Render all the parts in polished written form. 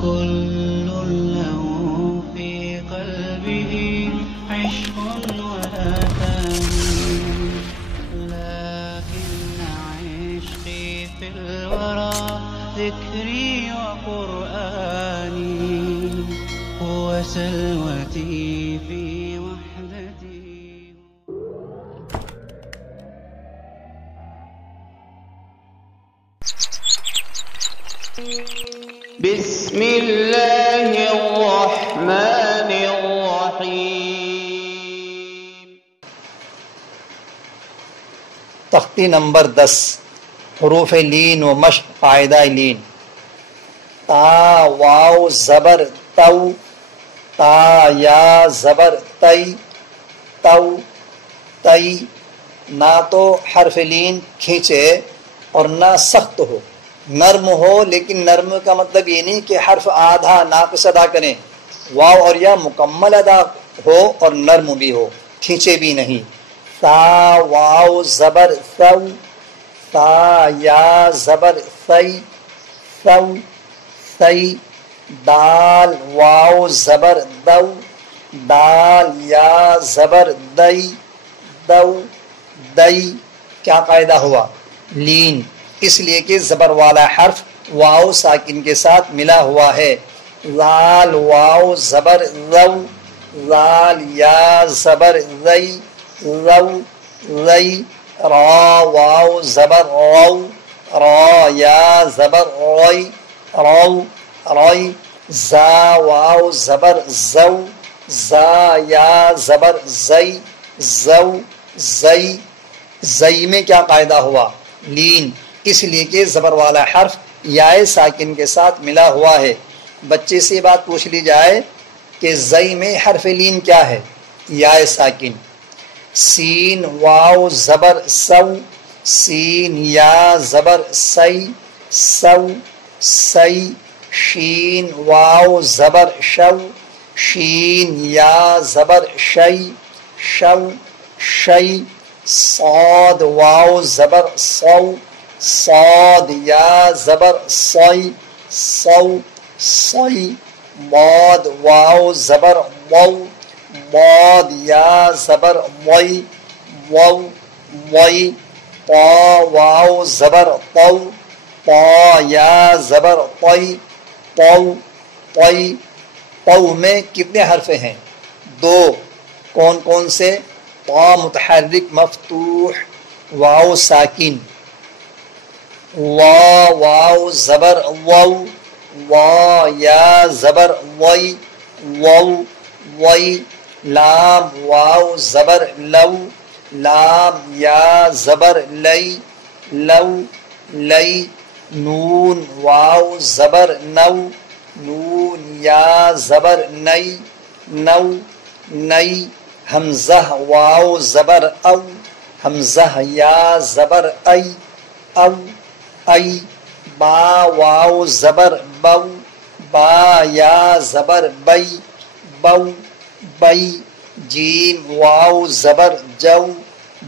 كل له في قلبه عشق ولا ثاني لكن عشقي في الورى ذكري وقرآني هو سلوتي في وحدتي. بسم الله الرحمن الرحيم. تختی نمبر 10 حروف لین و مشق قاعدہ لین. تا واو زبر تو، تا یا زبر تی، تو تی. نہ تو حرف لین کھینچے اور نہ سخت ہو، نرم ہو، لیکن نرم کا مطلب یہ نہیں کہ حرف آدھا ناقص ادا کریں. واو اور یا مکمل ادا ہو اور نرم بھی ہو، کھینچے بھی نہیں. تا واو زبر ثو، تا یا زبر ثی، ثو ثی. دال واو زبر دو، دال یا زبر دئی، دو دئی. کیا قاعدہ ہوا؟ لین، اس لیے کہ زبر والا حرف واو ساکن کے ساتھ ملا ہوا ہے. لال واو زبر رو، لال یا زبر رئی، رو رئی. را واو زبر رو، را یا زبر روئی، رو روئی. زا واو زبر زو، زا یا زبر زئی، زو زئی. زئی میں کیا قاعدہ ہوا؟ لین، اس لیے کہ زبر والا حرف یائے ساکن کے ساتھ ملا ہوا ہے. بچے سے یہ بات پوچھ لی جائے کہ زئی میں حرف لین کیا ہے؟ یائے ساکن. سین واو زبر سو، سین یا زبر سی، سو سی. شین واو زبر شو، شین یا زبر شی، شو شی. صاد واو زبر صو، صاد یا زبر صی، صو صی. ضاد واو زبر ضو، ضاد یا زبر ضی، ضو ضی. طا واو زبر طو، طا یا زبر طی، طو طی. طو میں کتنے حرف ہیں؟ 2. کون کون سے؟ طا متحرک مفتوح، واو ساکن. وا واو زبر وو، وا یا زبر وئی، وو وئی. لام واو زبر لو، لام یا زبر لئی، لو لئی. نون واو زبر نو، نون یا زبر نئی، نو نئی. حمزہ واو زبر او، حمزہ یا زبر ای، او ای. با واو زبر بو، با یا زبر بئی، بو بئی. جیم واو زبر جو،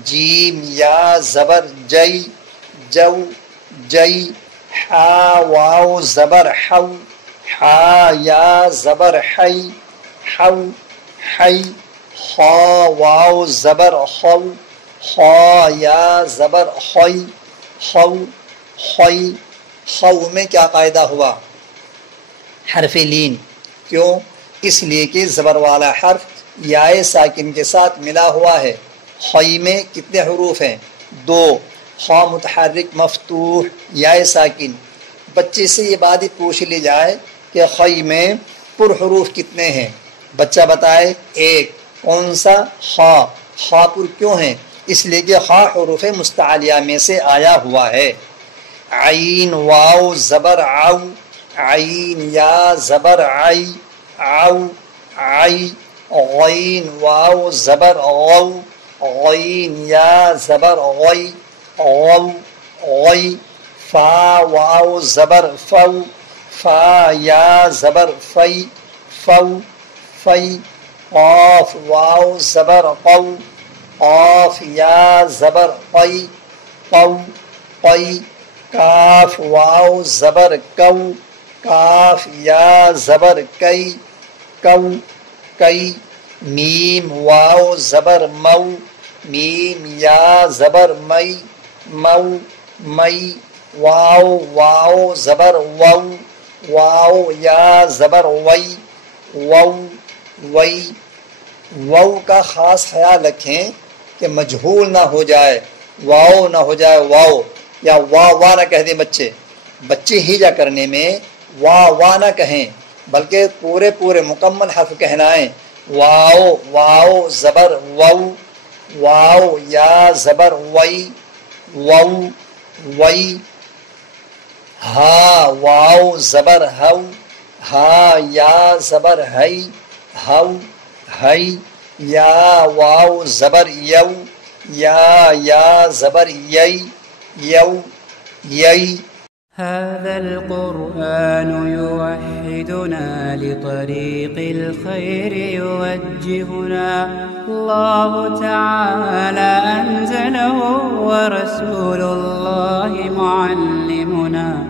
جیم یا زبر جئی، جو جئی. حا واو زبر حو، حا یا زبر حی، حو حی. خا واو زبر خو، خا یا زبر خوئی، خو خوئی. خو میں کیا قاعدہ ہوا؟ حرف لین. کیوں؟ اس لیے کہ زبر والا حرف یائے ساکن کے ساتھ ملا ہوا ہے. خوئی میں کتنے حروف ہیں؟ 2. خا متحرک مفتوح یائے ساکن. بچے سے یہ بات ہی پوچھ لی جائے کہ خوئی میں پر حروف کتنے ہیں؟ بچہ بتائے. 1. کون سا؟ خا. خا پر کیوں ہیں؟ اس لیے کہ خا حروف مستعلیہ میں سے آیا ہوا ہے. عین واو زبر عو، عین یا زبر عی، عو عی. غین واو زبر غو، غین یا زبر غی، غو غی. فا واو زبر فو، فا یا زبر فی، فو فی. قاف واو زبر قو، قاف یا زبر قی، قو قی. کاف واو زبر کو، کاف یا زبر کئی کو کئی میم واو زبر مو میم یا زبر مئی مو مئی واو واو زبر وو واو یا زبر وئی وو وئی وو کا خاص خیال رکھیں کہ مجہول نہ ہو جائے، واو نہ ہو جائے واو، یا وا نہ کہہ دیں بچے ہجا کرنے میں وا نہ کہیں بلکہ پورے مکمل حرف کہنائیں، واو واو زبر وو واو یا زبر وئی وو وئی ہا واو زبر ہو ہا یا زبر ہئی ہو ہئی یا واو زبر یو یا زبر یئی یو یئی هذا القرآن يوحدنا لطريق الخير يوجهنا الله تعالى أنزله ورسول الله معلمنا